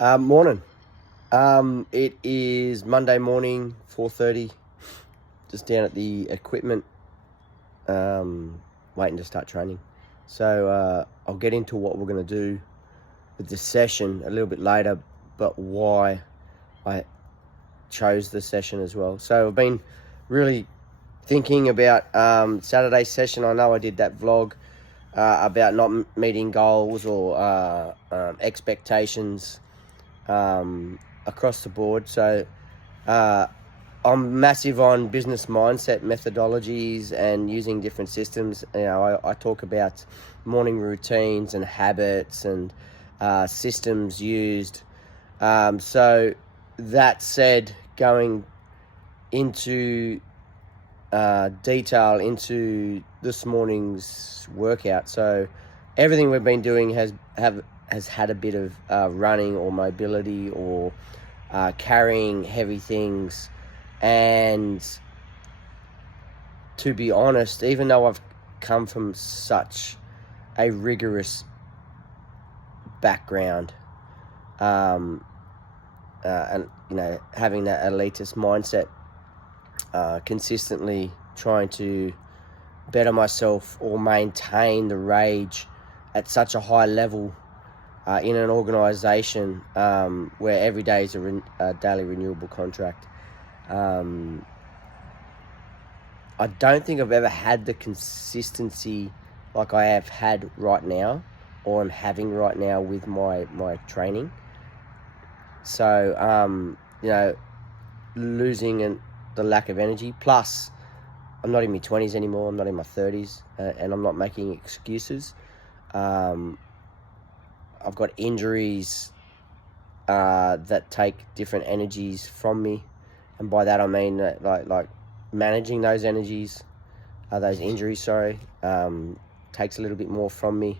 Morning. It is Monday morning, 4:30. Just down at the equipment, waiting to start training. So I'll get into what we're going to do with this session a little bit later, but why I chose the session as well. So I've been really thinking about Saturday's session. I know I did that vlog about not meeting goals or expectations across the board. So I'm massive on business mindset methodologies and using different systems. I talk about morning routines and habits and systems used. So that said, going into detail into this morning's workout. So everything we've been doing has had a bit of running or mobility or carrying heavy things. And to be honest, even though I've come from such a rigorous background, and having that elitist mindset, consistently trying to better myself or maintain the rage at such a high level in an organisation where every day is a daily renewable contract. I don't think I've ever had the consistency like I have had right now, or I'm having right now with my training. So, losing the lack of energy. Plus, I'm not in my 20s anymore. I'm not in my 30s, and I'm not making excuses. I've got injuries that take different energies from me, and by that I mean like managing those energies, those injuries. Sorry, takes a little bit more from me.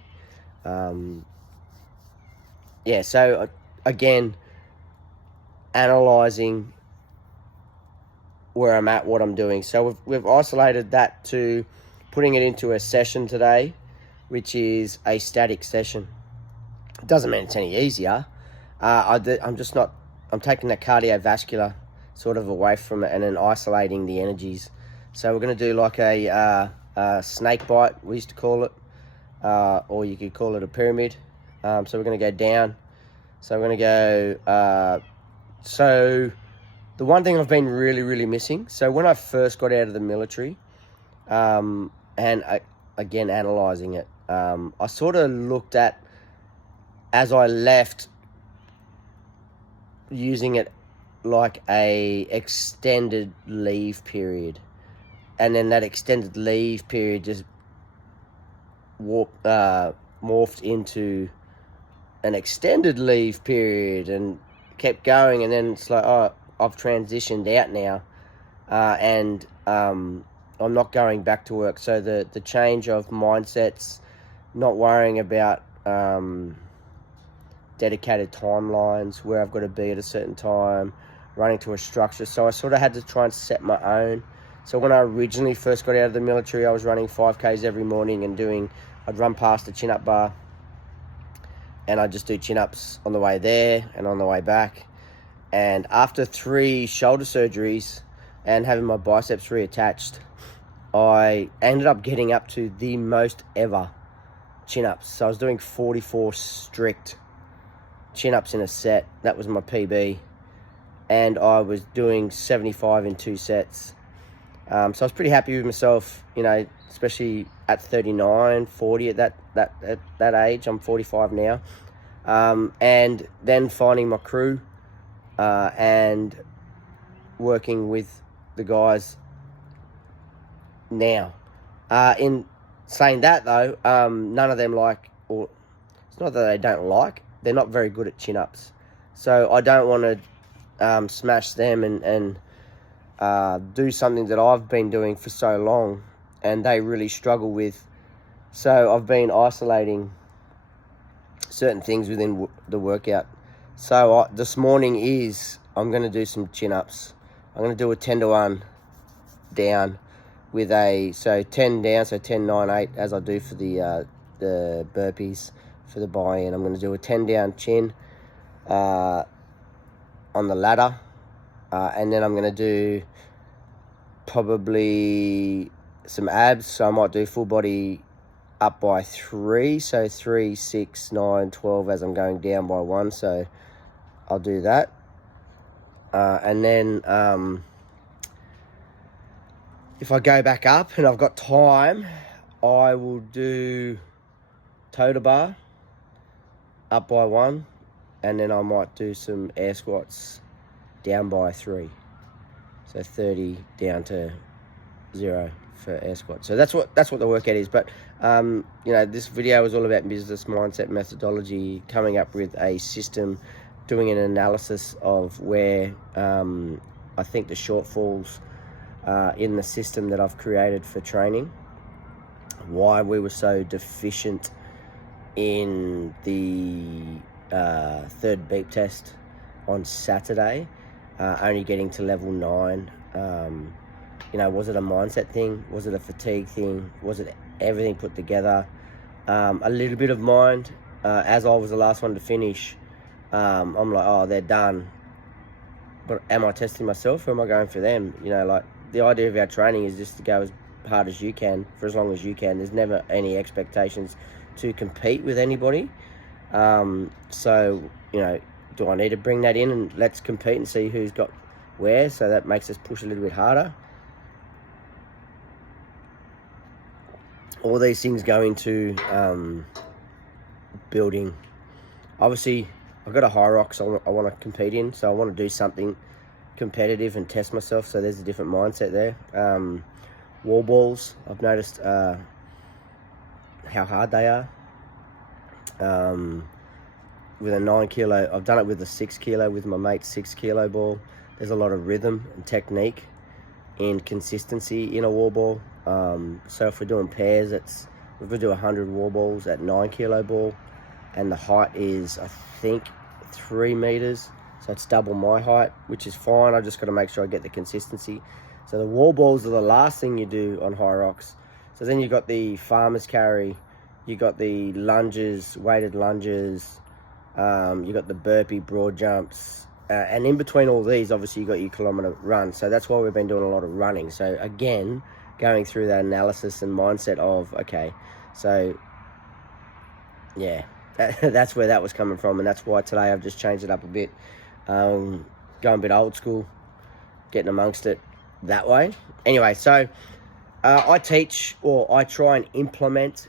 So again, analysing where I'm at, what I'm doing. So we've isolated that to putting it into a session today, which is a static session. It doesn't mean it's any easier. I'm taking that cardiovascular sort of away from it and then isolating the energies. So we're going to do like a snake bite, we used to call it, or you could call it a pyramid. So we're going to go down. So we're going to go... So the one thing I've been really, really missing, so when I first got out of the military, again, analysing it, I sort of looked at, as I left, using it like a extended leave period. And then that extended leave period just morphed into an extended leave period and kept going. And then it's like, oh, I've transitioned out now, and I'm not going back to work. So the change of mindsets, not worrying about dedicated timelines where I've got to be at a certain time, running to a structure. So I sort of had to try and set my own. So when I originally first got out of the military, I was running 5Ks every morning and I'd run past the chin-up bar, and I'd just do chin-ups on the way there and on the way back. And after 3 shoulder surgeries and having my biceps reattached, I ended up getting up to the most ever chin-ups. So I was doing 44 strict chin-ups in a set. That was my PB. And I was doing 75 in 2 sets. So I was pretty happy with myself, especially at 39, 40 at that age. I'm 45 now. And then finding my crew and working with the guys now. In saying that though, none of them or it's not that they don't they're not very good at chin-ups. So I don't want to smash them and do something that I've been doing for so long and they really struggle with. So I've been isolating certain things within the workout. So this morning I'm going to do some chin-ups. I'm going to do a 10-to-1 down with 10 down, so 10, 9, 8, as I do for the burpees for the buy-in. I'm going to do a 10 down chin, on the ladder, and then I'm going to do probably some abs. So I might do full body up by 3, so 3, 6, 9, 12 as I'm going down by 1. So I'll do that, and then if I go back up and I've got time, I will do toe to bar up by 1, and then I might do some air squats down by 3. So 30 down to 0 for air squats. So that's what the workout is. But this video is all about business mindset methodology, coming up with a system, doing an analysis of where I think the shortfalls in the system that I've created for training, why we were so deficient in the third beep test on Saturday, only getting to level 9. Was it a mindset thing? Was it a fatigue thing? Was it everything put together? A little bit of mind. As I was the last one to finish, I'm like, oh, they're done. But am I testing myself, or am I going for them? The idea of our training is just to go as hard as you can for as long as you can. There's never any expectations to compete with anybody. Do I need to bring that in and let's compete and see who's got where? So that makes us push a little bit harder. All these things go into building. Obviously, I've got a Hyrox I want to compete in, so I want to do something competitive and test myself. So there's a different mindset there. Wall balls, I've noticed how hard they are. With a 9 kilo, I've done it with a 6 kilo with my mate's 6 kilo ball. There's a lot of rhythm and technique and consistency in a wall ball. So if we're doing pairs, we're going to do 100 wall balls at 9 kilo ball, and the height is, I think, 3 meters. So it's double my height, which is fine. I just got to make sure I get the consistency. So the wall balls are the last thing you do on Hyrox. So then you've got the farmer's carry, you got the lunges, weighted lunges, you got the burpee, broad jumps, and in between all these, obviously you got your kilometer run. So that's why we've been doing a lot of running. So again, going through that analysis and mindset of, okay, so yeah, that's where that was coming from, and that's why today I've just changed it up a bit, going a bit old school, getting amongst it that way. Anyway, so I teach, or I try and implement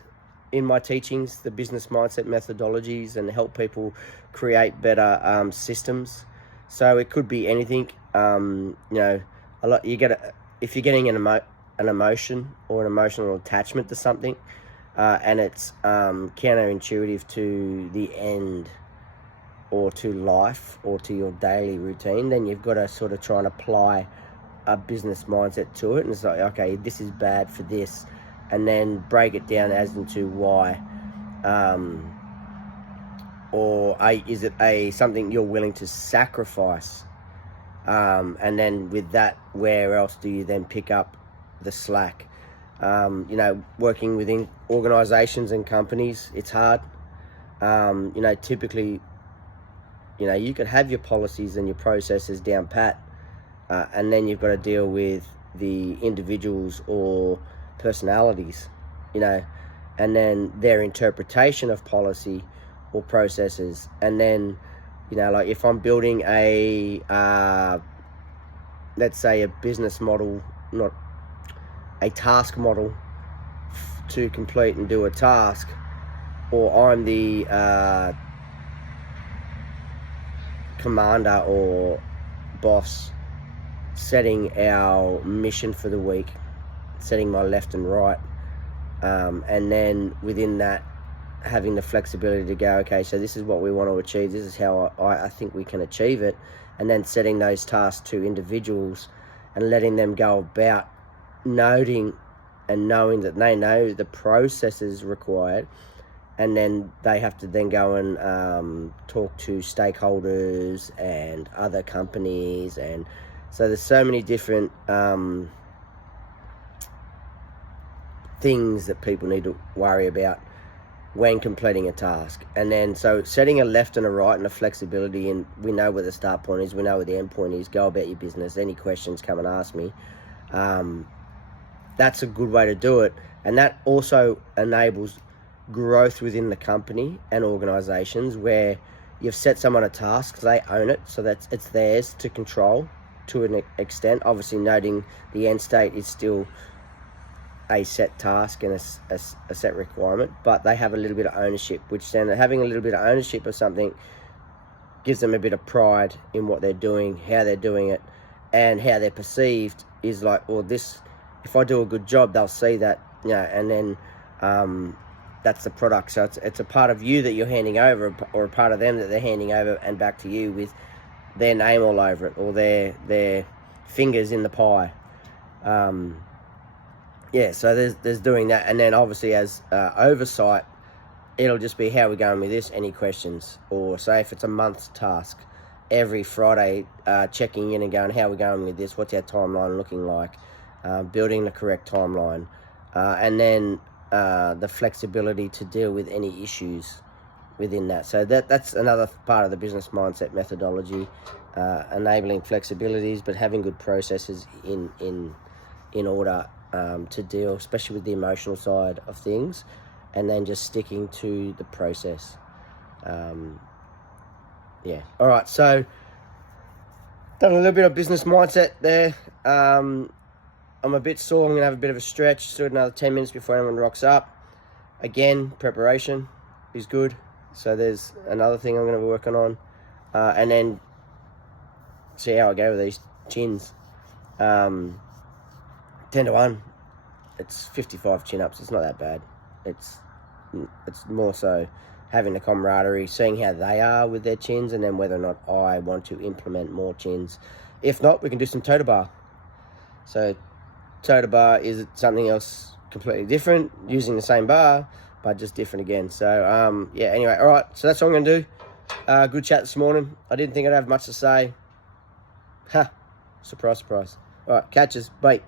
in my teachings, the business mindset methodologies, and help people create better systems. So it could be anything. If you're getting an emotion or an emotional attachment to something, and it's counterintuitive to the end or to life or to your daily routine, then you've got to sort of try and apply a business mindset to it. And it's like, okay, this is bad for this, and then break it down as into why. Is it something you're willing to sacrifice? And then with that, where else do you then pick up the slack? Working within organizations and companies, it's hard. Typically, you could have your policies and your processes down pat, and then you've got to deal with the individuals or personalities, and then their interpretation of policy or processes. And then, like if I'm building let's say a business model, not a task model to complete and do a task, or I'm the commander or boss setting our mission for the week, setting my left and right, and then within that having the flexibility to go, okay, so this is what we want to achieve, this is how I think we can achieve it, and then setting those tasks to individuals and letting them go about noting and knowing that they know the processes required, and then they have to then go and talk to stakeholders and other companies. And so there's so many different things that people need to worry about when completing a task. And then so setting a left and a right and a flexibility, and we know where the start point is, we know where the end point is. Go about your business. Any questions, come and ask me. That's a good way to do it, and that also enables growth within the company and organizations where you've set someone a task, they own it, so that it's theirs to control to an extent, obviously noting the end state is still a set task and a set requirement, but they have a little bit of ownership, which then having a little bit of ownership of something gives them a bit of pride in what they're doing, how they're doing it, and how they're perceived is like, well, this, if I do a good job, they'll see that, you know, and then that's the product. So it's a part of you that you're handing over, or a part of them that they're handing over and back to you with their name all over it, or their fingers in the pie. Yeah, so there's doing that, and then obviously as oversight, it'll just be how we're going with this, any questions, or say if it's a month's task, every Friday checking in and going, how we're going with this, what's our timeline looking like, building the correct timeline, and then the flexibility to deal with any issues within that. So that's another part of the business mindset methodology, enabling flexibilities, but having good processes in order to deal, especially with the emotional side of things, and then just sticking to the process. Yeah. All right. So done a little bit of business mindset there. I'm a bit sore. I'm gonna have a bit of a stretch. Still another 10 minutes before anyone rocks up. Again, preparation is good. So there's another thing I'm gonna be working on, and then see how I go with these chins. 10-1, it's 55 chin-ups. It's not that bad. It's more so having the camaraderie, seeing how they are with their chins, and then whether or not I want to implement more chins. If not, we can do some toe to bar. So toe to bar is something else completely different, using the same bar, but just different again. So yeah, anyway, all right, so that's what I'm going to do. Good chat this morning. I didn't think I'd have much to say. Ha, surprise, surprise. All right, catches, bye.